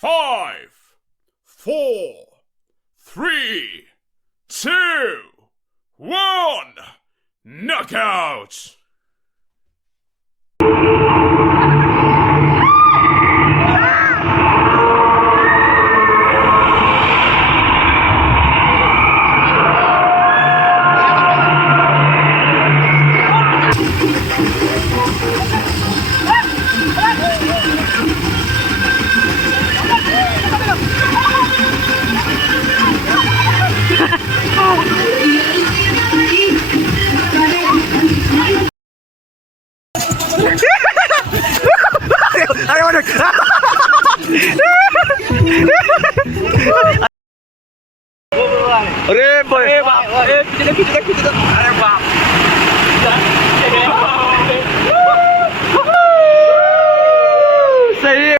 5, 4, 3, 2, 1, knockout! अरे बाप अरे बाप सही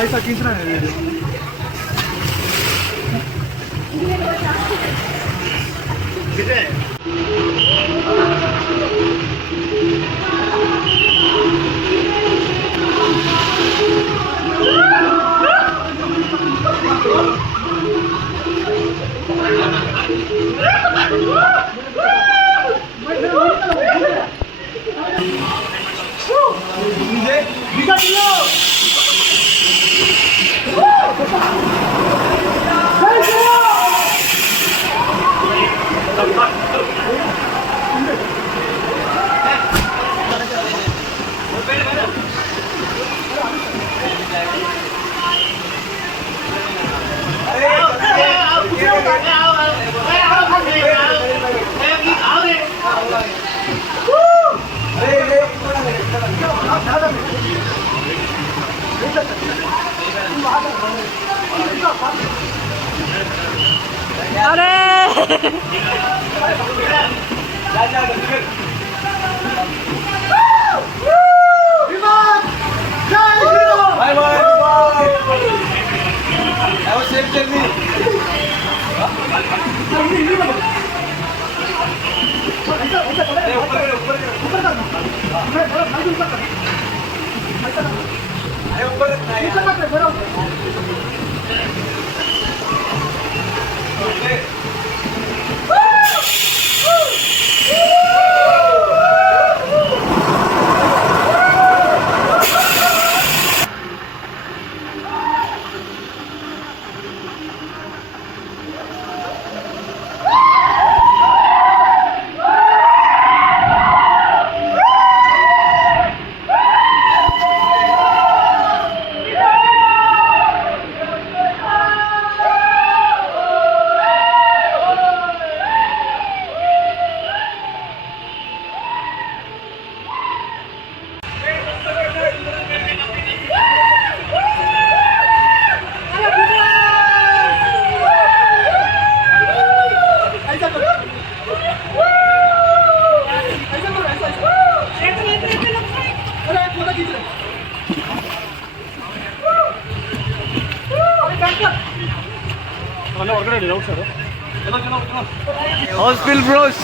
ऐसा खींच रहा है How's feel, bros?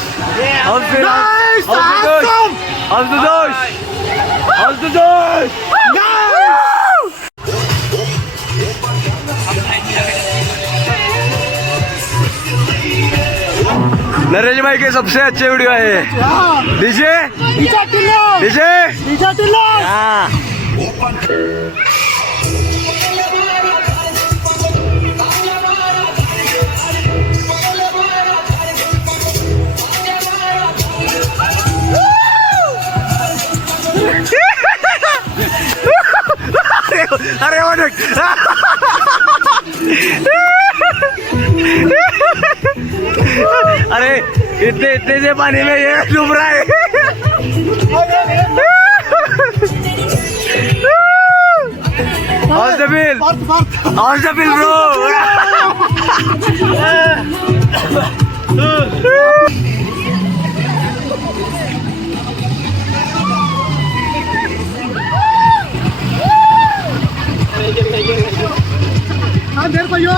How's feel? Nice! How's the Dosh? How's the Dosh? How's the Dosh? Naresh भाई के सबसे अच्छे वीडियो है डीजे हाँ अरे अरे इतने इतने से पानी में ये डूब रहा है How's the bill? How's the bill, bro? I'm there for you.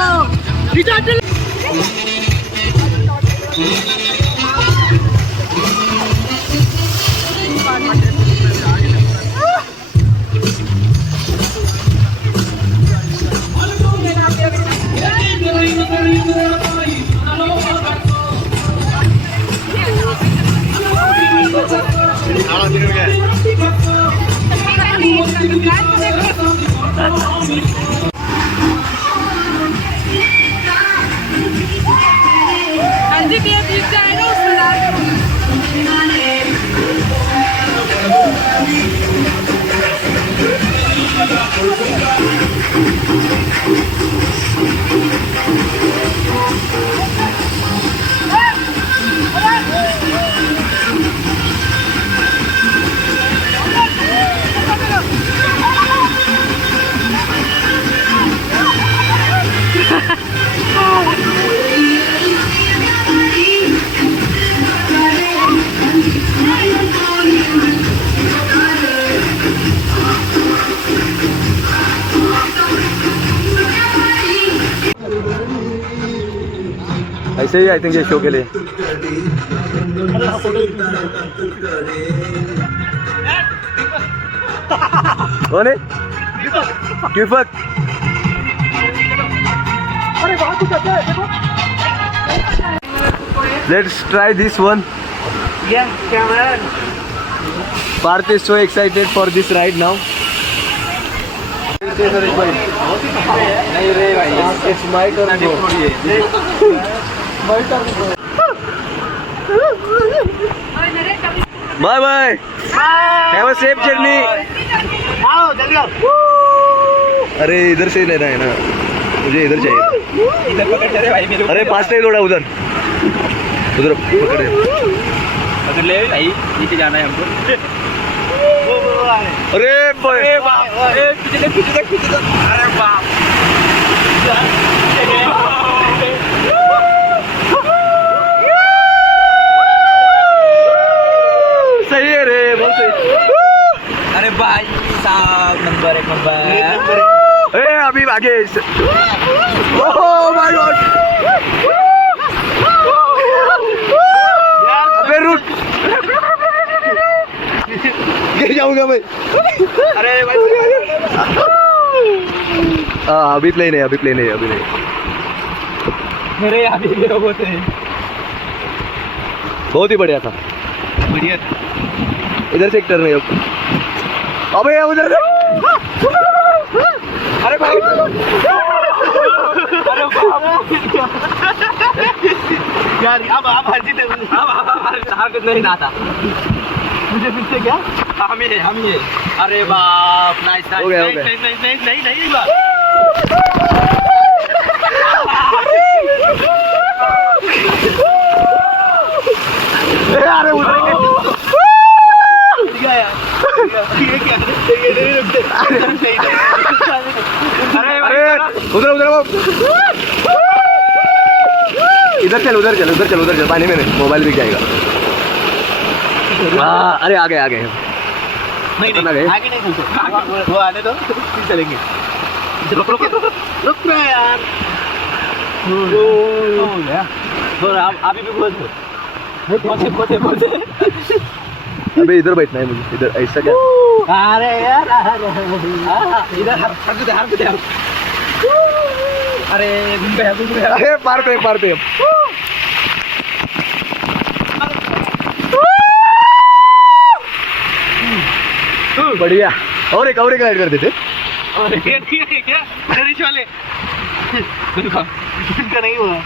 ऐसे ही आई थिंक ये शो के लिए कौन है किफत let's try this one Parth is so excited for this ride now. It's my turn, bro. Bye bye. Have a safe journey. अरे इधर से लेना है ना मुझे इधर चाहिए इधर पकड़ चले भाई मेरे अरे पास नहीं थोड़ा उधर उधर पकड़े अगर ले भाई नीचे जाना है हमको अरे बाप अरे बाप सही है रे बहुत सही अरे भाई साहब नंबर 1 नंबर अरे अभी आगे ओह माय गॉड अबे रुक गिर जाऊंगा मैं अरे भाई अभी प्ले नहीं अभी नहीं मेरे यहाँ भी ये लोग थे बहुत ही बढ़िया था बढ़िया इधर से एक टर्न है अबे उधर से अरे भाई अरे यार अब हरजीत हार कुछ नहीं आता मुझे फिर से क्या हम ही अरे बाप नाइस हो गया नहीं अरे उधर उधर चल पानी में नहीं मोबाइल भी जाएगा हाँ अरे आगे नहीं आगे नहीं चलते वो आने दो फिर चलेंगे रुक यार आप भी बोल अबे इधर बैठना है मुझे, इधर ऐसा क्या? अरे यार इधर हार पे अरे पार पे बढ़िया। और एक राइड कर देते। वाले उनका नहीं हुआ।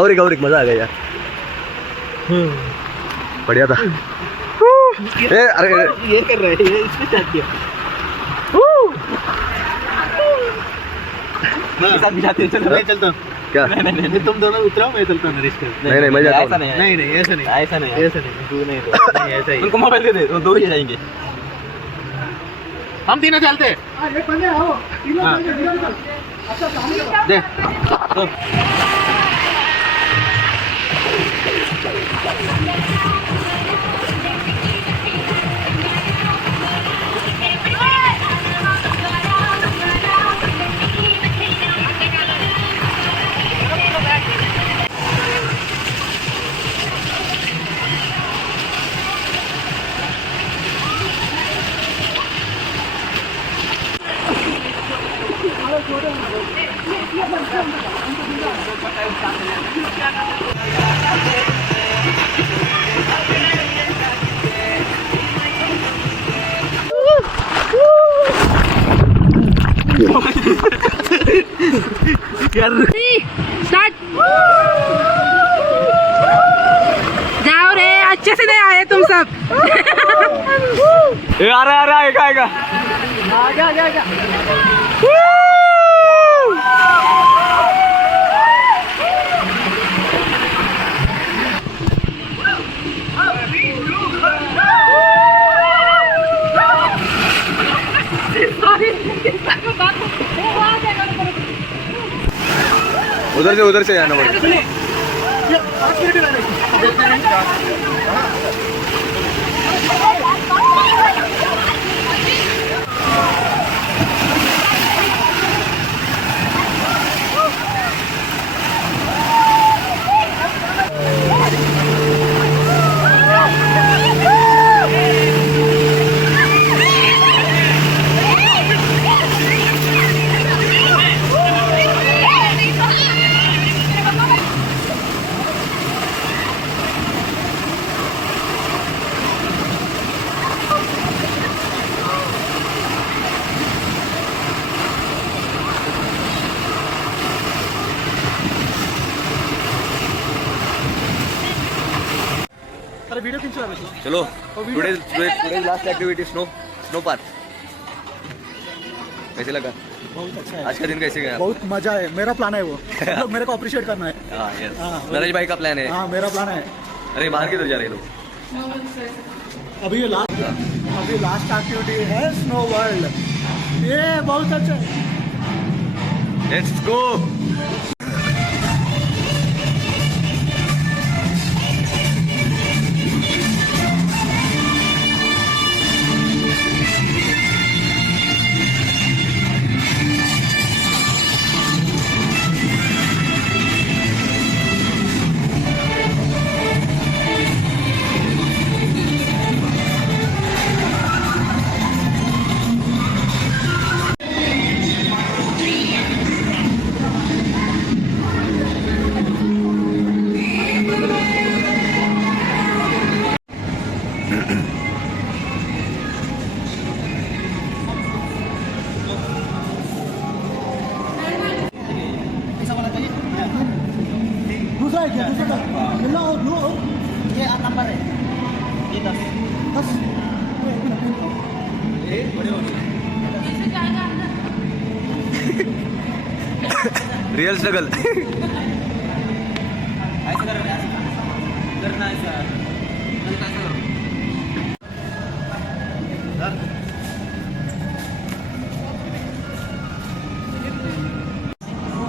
और एक मजा आ गया यार, बढ़िया था। अरे ये कर रहे हैं, इसमें क्या किया? चलो मैं चलता हूँ। क्या? नहीं तुम दोनों उतराओ, मैं चलता हूँ रिस्क। नहीं मैं जाता हूँ। नहीं ऐसा नहीं तू नहीं ऐसा ही। उनको मोबाइल दे दे, वो दो ही जाएंगे, हम तीनों चलते। They start. जाओ रे, अच्छे से नहीं आए तुम सब। आ रहा आएगा। उधर से जाना पड़ेगा। चलो today last activity snow park. कैसे लगा? बहुत अच्छा है। आज का दिन कैसे गया? बहुत मजा है, मेरा प्लान है वो। मेरे को अप्रिशिएट करना है। नरेश भाई का प्लान है। हाँ मेरा प्लान है। अरे बाहर किधर जा रहे लोग? अभी लास्ट एक्टिविटी है स्नो वर्ल्ड। ये बहुत अच्छा है। Let's go. Real struggle.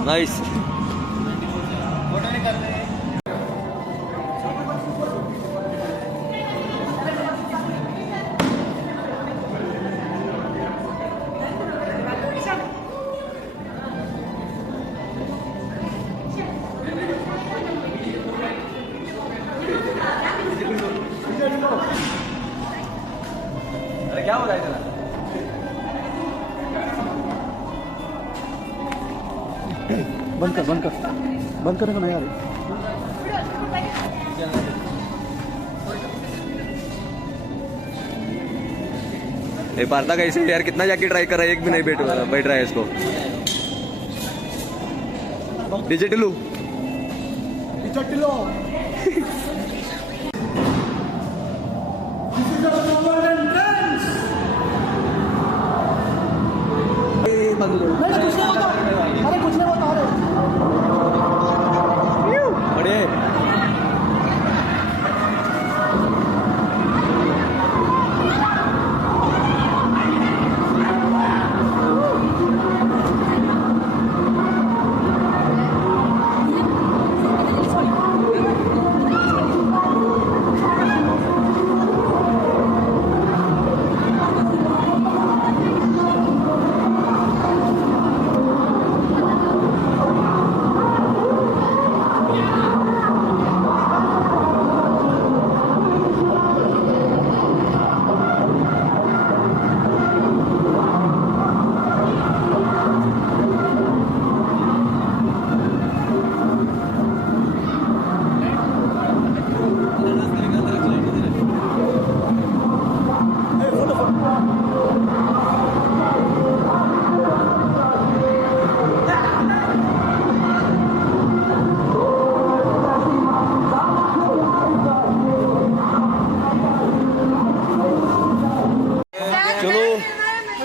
Nice. क्या हो रहा है तेरा? बंद करने का नहीं आ रही। पार्था कैसे यार, कितना जाके ट्राई कर रहा है, एक भी नहीं बैठ रहा है इसको। डिजिटलू अरे कुछ नहीं बता रहे। बड़े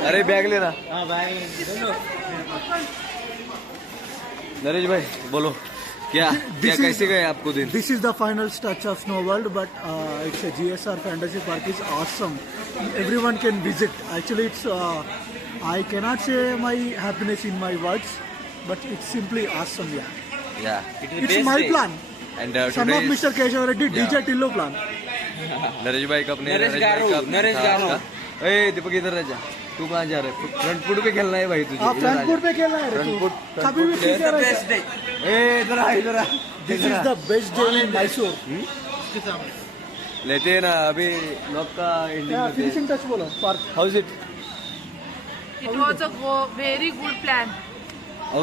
अरे बैग लेना। हाँ भाई नरेश भाई बोलो, क्या कैसे गए आपको दिन? This is the final touch of Snow World, but it's a GSR Fantasy Park is awesome. Everyone can visit. Actually, it's I cannot say my happiness in my words, but it's simply awesome. Yeah, it's my plan. And Son of Mr. Keshav Reddy, DJ Tillo plan. Naresh भाई का अपने नरेश गारू। ए दीपक इधर रह जा, तू कहाँ जा रहे? Front foot पे खेलना है भाई तुझे। आप फ्रंट फुट पे खेलना है रे तू। कभी भी ठीक है। Best day. ए इधर आ। This is the best day in Mysore. लेते हैं ना अभी नॉक का एंडिंग। Finishing touch बोलो park. How is it? It was a very good plan.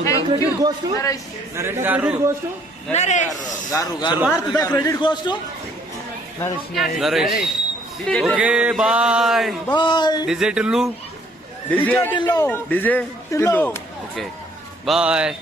Thank Credit you. goes to Naresh. Naresh the garu. credit goes to Naresh. Garu Parth. The credit goes to Naresh. Okay bye bye. DJ Tillu, DJ Tillo. DJ Tillu. Okay bye.